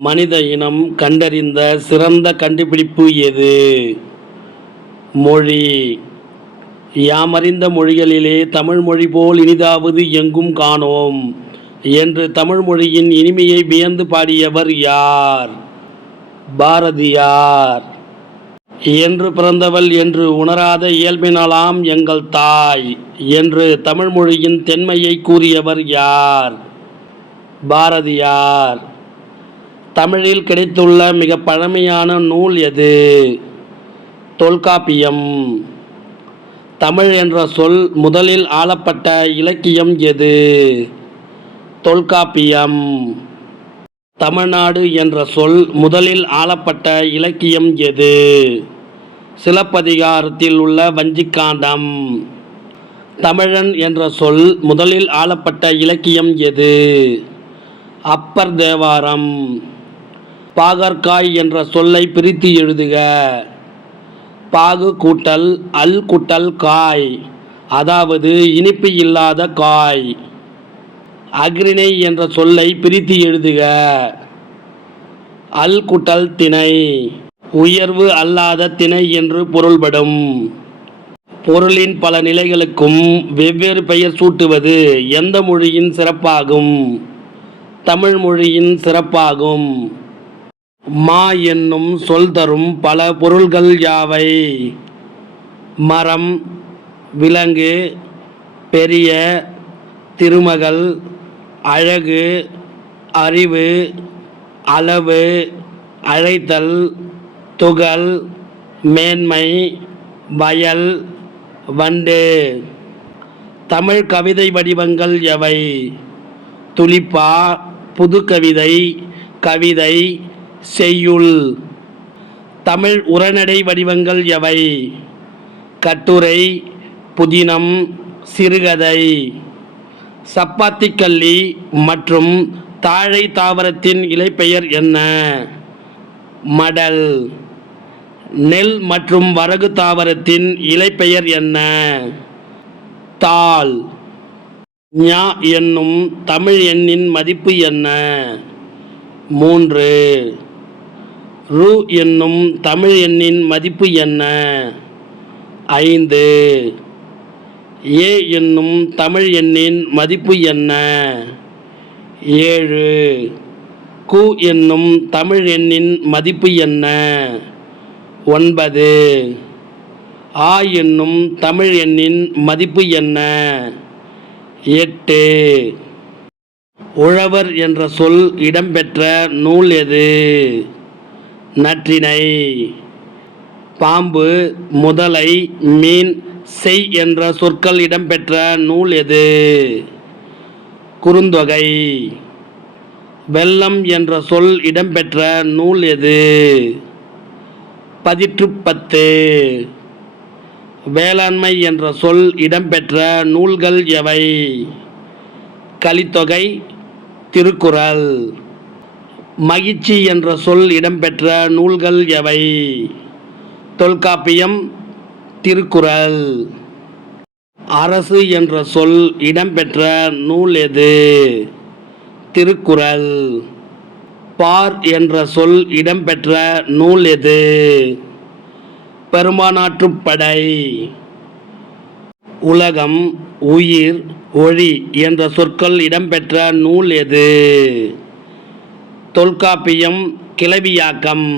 மனித இனம் கண்டறிந்த சிறந்த கண்டுபிடிப்பு எது? மொழி. யாமறிந்த மொழிகளிலே தமிழ் மொழி போல் இனிதாவது எங்கும் காணோம் என்று தமிழ் மொழியின் இனிமையை வியந்து பாடியவர் யார்? பாரதியார். என்று பிறந்தவள் என்று உணராத இயல்பினாலாம் எங்கள் தாய் என்று தமிழ் மொழியின் தென்மையை கூறியவர் யார்? பாரதியார். தமிழில் கிடைத்துள்ள மிக பழமையான நூல் எது? தொல்காப்பியம். தமிழ் என்ற சொல் முதலில் ஆளப்பட்ட இலக்கியம் எது? தொல்காப்பியம். தமிழ்நாடு என்ற சொல் முதலில் ஆளப்பட்ட இலக்கியம் எது? சிலப்பதிகாரத்தில் உள்ள வஞ்சிக்காண்டம். தமிழன் என்ற சொல் முதலில் ஆளப்பட்ட இலக்கியம் எது? அப்பர் தேவாரம். பாகற்காய் என்ற சொல்லை பிரித்து எழுதுக. பாகு கூட்டல் அல் கூட்டல் காய், அதாவது இனிப்பு இல்லாத காய். அஃறிணை என்ற சொல்லை பிரித்து எழுதுக. அல் கூட்டல் திணை, உயர்வு அல்லாத திணை என்று பொருள்படும். பொருளின் பல நிலைகளுக்கும் வெவ்வேறு பெயர் சூட்டுவது எந்த மொழியின் சிறப்பாகும்? தமிழ் மொழியின் சிறப்பாகும். மா என்னும் சொல் தரும் பல பொருள்கள் யாவை? மரம், விலங்கு, பெரிய, திருமகள், அழகு, அறிவு, அளவு, அழைத்தல், துகள், மேன்மை, வயல், வண்டு. தமிழ் கவிதை வடிவங்கள் எவை? துளிப்பா, புதுக்கவிதை, கவிதை, செய்யுள். தமிழ் உரைநடை வடிவங்கள் எவை? கட்டுரை, புதினம், சிறுகதை. சப்பாத்திக்கள்ளி மற்றும் தாழை தாவரத்தின் இலைப்பெயர் என்ன? மடல். நெல் மற்றும் வரகு தாவரத்தின் இலைப்பெயர் என்ன? தாள். ஞ என்னும் தமிழ் எண்ணின் மதிப்பு என்ன? 3. ரு என்னும் தமிழ் எண்ணின் மதிப்பு என்ன? 5. ஏ என்னும் தமிழ் எண்ணின் மதிப்பு என்ன? 7. கு என்னும் தமிழ் எண்ணின் மதிப்பு என்ன? 9. ஆ என்னும் தமிழ் எண்ணின் மதிப்பு என்ன? 8. உழவர் என்ற சொல் இடம்பெற்ற நூல் எது? நற்றிணை. பாம்பு, முதலை, மீன், செய் என்ற சொற்கள் இடம்பெற்ற நூல் எது? குறுந்தொகை. வெள்ளம் என்ற சொல் இடம்பெற்ற நூல் எது? பதிற்றுப்பத்து. வேளாண்மை என்ற சொல் இடம்பெற்ற நூல்கள் எவை? கலித்தொகை, திருக்குறள். மகிழ்ச்சி என்ற சொல் இடம்பெற்ற நூல்கள் எவை? தொல்காப்பியம், திருக்குறள். அரசு என்ற சொல் இடம்பெற்ற நூல் எது? திருக்குறள். பார் என்ற சொல் இடம்பெற்ற நூல் எது? பெரும்பானாற்றுப்படை. உலகம், உயிர், ஒளி என்ற சொற்கள் இடம்பெற்ற நூல் எது? தொல்காப்பியம், கிளவியாக்கம்.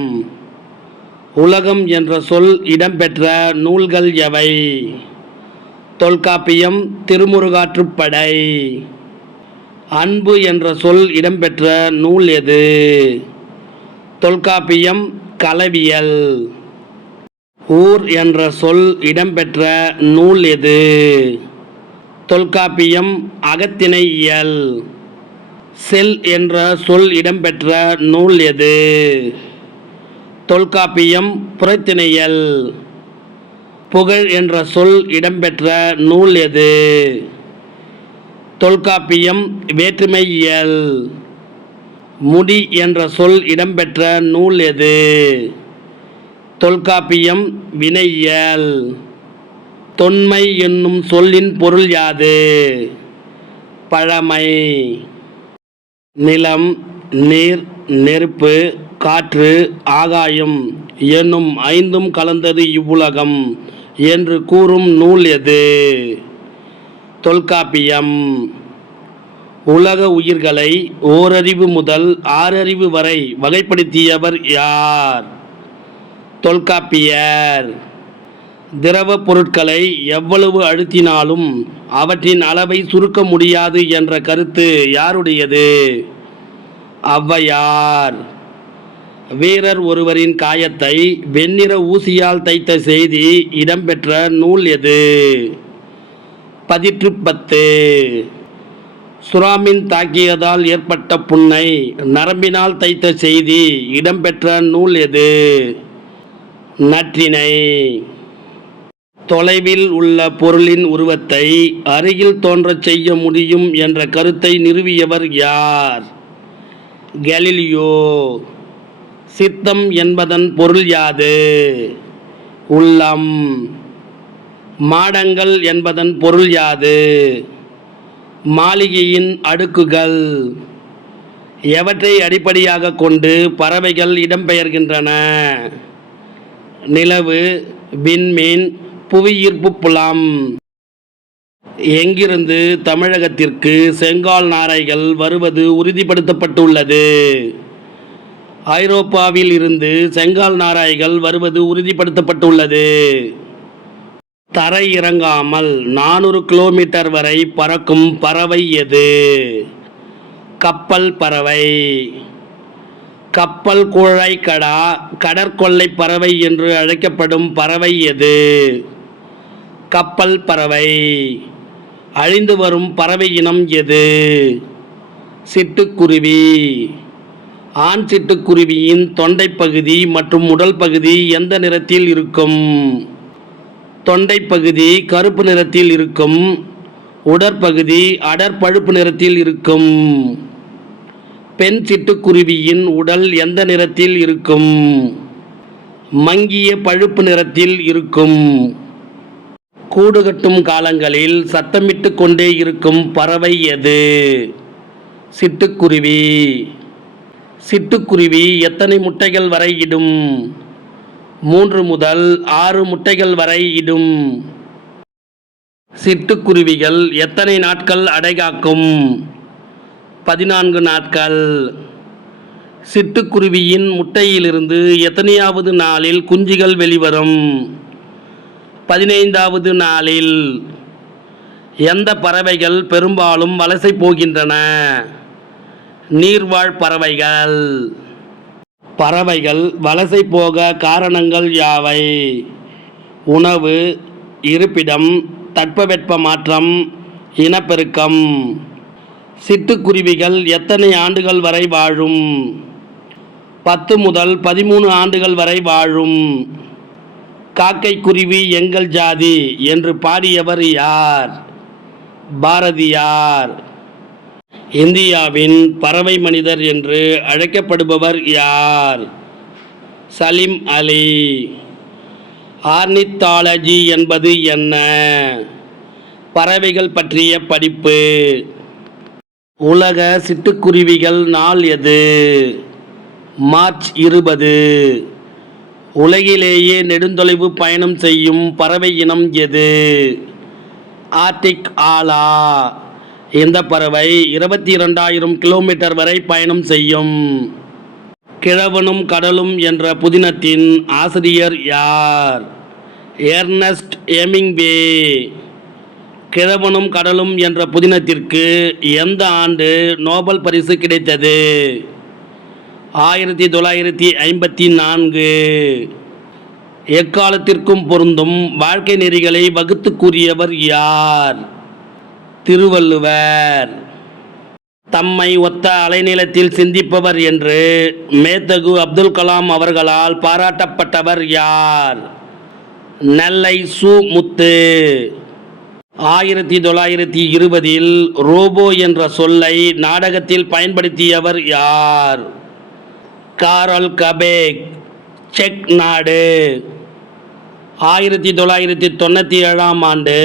உலகம் என்ற சொல் இடம்பெற்ற நூல்கள் எவை? தொல்காப்பியம், திருமுருகாற்றுப்படை. அன்பு என்ற சொல் இடம்பெற்ற நூல் எது? தொல்காப்பியம், களவியல். ஊர் என்ற சொல் இடம்பெற்ற நூல் எது? தொல்காப்பியம், அகத்திணையியல். செல் என்ற சொல் இடம்பெற்ற நூல் எது? தொல்காப்பியம், புறத்திணையல். புகழ் என்ற சொல் இடம்பெற்ற நூல் எது? தொல்காப்பியம், வேற்றுமையியல். முடி என்ற சொல் இடம்பெற்ற நூல் எது? தொல்காப்பியம், வினையியல். தொன்மை என்னும் சொல்லின் பொருள் யாது? பழமை. நிலம், நீர், நெருப்பு, காற்று, ஆகாயம் என்னும் ஐந்தும் கலந்தது இவ்வுலகம் என்று கூறும் நூல் எது? தொல்காப்பியம். உலக உயிர்களை ஓரறிவு முதல் ஆறறிவு வரை வகைப்படுத்தியவர் யார்? தொல்காப்பியர். திரவ பொருட்களை எவ்வளவு அழுத்தினாலும் அவற்றின் அளவை சுருக்க முடியாது என்ற கருத்து யாருடையது? ஔவையார். வீரர் ஒருவரின் காயத்தை வெண்ணிற ஊசியால் தைத்த செய்தி இடம்பெற்ற நூல் எது? பதிற்றுப்பத்து. சுறாமீன் தாக்கியதால் ஏற்பட்ட புண்ணை நரம்பினால் தைத்த செய்தி இடம்பெற்ற நூல் எது? நற்றிணை. தொலைவில் உள்ள பொருளின் உருவத்தை அருகில் தோன்றச் செய்ய முடியும் என்ற கருத்தை நிறுவியவர் யார்? கலீலியோ. சித்தம் என்பதன் பொருள் யாது? உள்ளம். மாடங்கள் என்பதன் பொருள் யாது? மாளிகையின் அடுக்குகள். எவற்றை அடிப்படையாக கொண்டு பறவைகள் இடம்பெயர்கின்றன? நிலவு, விண்மீன், புவியீர்ப்பு புலம். எங்கிருந்து தமிழகத்திற்கு செங்கால் நாரைகள் வருவது உறுதிப்படுத்தப்பட்டுள்ளது? ஐரோப்பாவில் இருந்து செங்கால் நாரைகள் வருவது உறுதிப்படுத்தப்பட்டுள்ளது. தரை இறங்காமல் 400 கிலோமீட்டர் வரை பறக்கும் பறவை எது? கப்பல் பறவை. கப்பல் கூழைக்கடா, கடற்கொள்ளை பறவை என்று அழைக்கப்படும் பறவை எது? கப்பல் பறவை. அழிந்து வரும் பறவை இனம் எது? சிட்டுக்குருவி. ஆண் சிட்டுக்குருவியின் தொண்டை பகுதி மற்றும் உடல் பகுதி எந்த நிறத்தில் இருக்கும்? தொண்டை பகுதி கருப்பு நிறத்தில் இருக்கும். உடற்பகுதி அடர் பழுப்பு நிறத்தில் இருக்கும். பெண் சிட்டுக்குருவியின் உடல் எந்த நிறத்தில் இருக்கும்? மங்கிய பழுப்பு நிறத்தில் இருக்கும். கூடு கட்டும் காலங்களில் சத்தமிட்டு கொண்டே இருக்கும் பறவை எது? சிட்டுக்குருவி. சிட்டுக்குருவி எத்தனை முட்டைகள் வரை இடும்? 3 முதல் 6 முட்டைகள் வரை இடும். சிட்டுக்குருவிகள் எத்தனை நாட்கள் அடைகாக்கும்? 14 நாட்கள். சிட்டுக்குருவியின் முட்டையிலிருந்து எத்தனையாவது நாளில் குஞ்சுகள் வெளிவரும்? 15வது நாளில். எந்த பறவைகள் பெரும்பாலும் வலசை போகின்றன? நீர்வாழ் பறவைகள். பறவைகள் வலசை போக காரணங்கள் யாவை? உணவு, இருப்பிடம், தட்பவெட்ப மாற்றம், இனப்பெருக்கம். சிட்டுக்குருவிகள் எத்தனை ஆண்டுகள் வரை வாழும்? 10 முதல் 13 ஆண்டுகள் வரை வாழும். காக்கை குருவி எங்கள் ஜாதி என்று பாடியவர் யார்? பாரதியார். இந்தியாவின் பறவை மனிதர் என்று அழைக்கப்படுபவர் யார்? சலீம் அலி. ஆர்னித்தாலஜி என்பது என்ன? பறவைகள் பற்றிய படிப்பு. உலக சிட்டுக்குருவிகள் நாள் எது? மார்ச் 20. உலகிலேயே நெடுந்தொலைவு பயணம் செய்யும் பறவை இனம் எது? ஆர்டிக் ஆலா. இந்த பறவை 22,000 கிலோமீட்டர் வரை பயணம் செய்யும். கிழவனும் கடலும் என்ற புதினத்தின் ஆசிரியர் யார்? Ernst Hemingway. கிழவனும் கடலும் என்ற புதினத்திற்கு எந்த ஆண்டு நோபல் பரிசு கிடைத்தது? 1954. எக்காலத்திற்கும் பொருந்தும் வாழ்க்கை நெறிகளை வகுத்து கூறியவர் யார்? திருவள்ளுவர். தம்மை ஒத்த அலைநீளத்தில் சிந்திப்பவர் என்று மேதகு அப்துல் கலாம் அவர்களால் பாராட்டப்பட்டவர் யார்? நெல்லை சு. முத்து. 1920 ரோபோ என்ற சொல்லை நாடகத்தில் பயன்படுத்தியவர் யார்? காரல் கபேக். செக் நாடு. 1997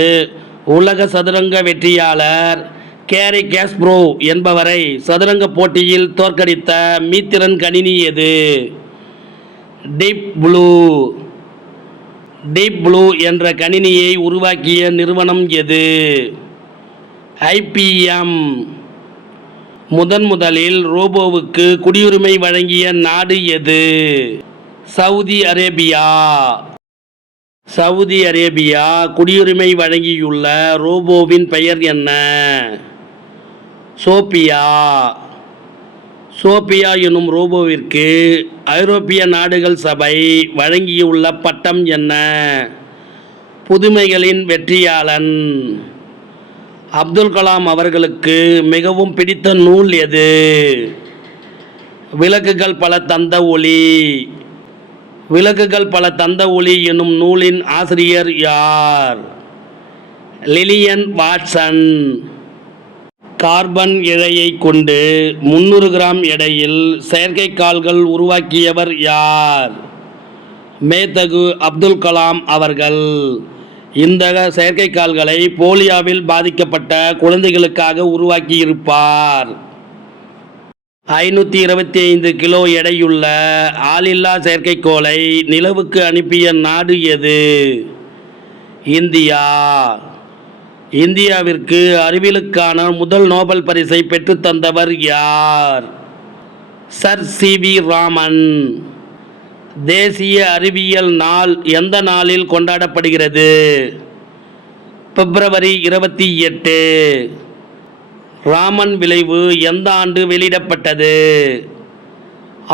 உலக சதுரங்க வெற்றியாளர் கேரி காஸ்பரோ என்பவரை சதுரங்க போட்டியில் தோற்கடித்த மீத்திரன் கணினி எது? Deep blue. டீப் ப்ளூ என்ற கணினியை உருவாக்கிய நிறுவனம் எது? IBM. முதலில் ரோபோவுக்கு குடியுரிமை வழங்கிய நாடு எது? Saudi Arabia. சவுதி அரேபியா குடியுரிமை வழங்கியுள்ள ரோபோவின் பெயர் என்ன? சோபியா. சோபியா எனும் ரோபோவிற்கு ஐரோப்பிய நாடுகள் சபை வழங்கியுள்ள பட்டம் என்ன? புதுமைகளின் வெற்றியாளன். அப்துல் கலாம் அவர்களுக்கு மிகவும் பிடித்த நூல் எது? விளக்குகள் பல தந்த ஒளி. விளக்குகள் பல தந்த ஒளி எனும் நூலின் ஆசிரியர் யார்? Lillian Watson. கார்பன் இழையை கொண்டு 300 கிராம் எடையில் செயற்கைக்கால்கள் உருவாக்கியவர் யார்? மேதகு அப்துல் கலாம் அவர்கள். இந்த செயற்கைக்கால்களை போலியோவில் பாதிக்கப்பட்ட குழந்தைகளுக்காக உருவாக்கியிருப்பார். 525 கிலோ எடையுள்ள ஆளில்லா செயற்கைக்கோளை நிலவுக்கு அனுப்பிய நாடு எது? இந்தியா. இந்தியாவிற்கு அறிவியலுக்கான முதல் நோபல் பரிசை பெற்றுத்தந்தவர் யார்? Sir CV Raman. தேசிய அறிவியல் நாள் எந்த நாளில் கொண்டாடப்படுகிறது? பிப்ரவரி 28. ராமன் விளைவு எந்த ஆண்டு வெளியிடப்பட்டது?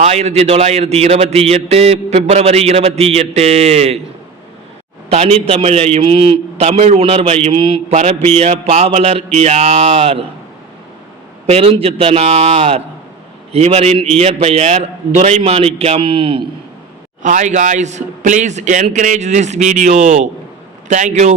1928 பிப்ரவரி 28. தனித்தமிழையும் தமிழ் உணர்வையும் பரப்பிய பாவலர் யார்? பெருஞ்சித்தனார். இவரின் இயற்பெயர் Duraimanickam. Hi guys, please encourage this video. Thank you.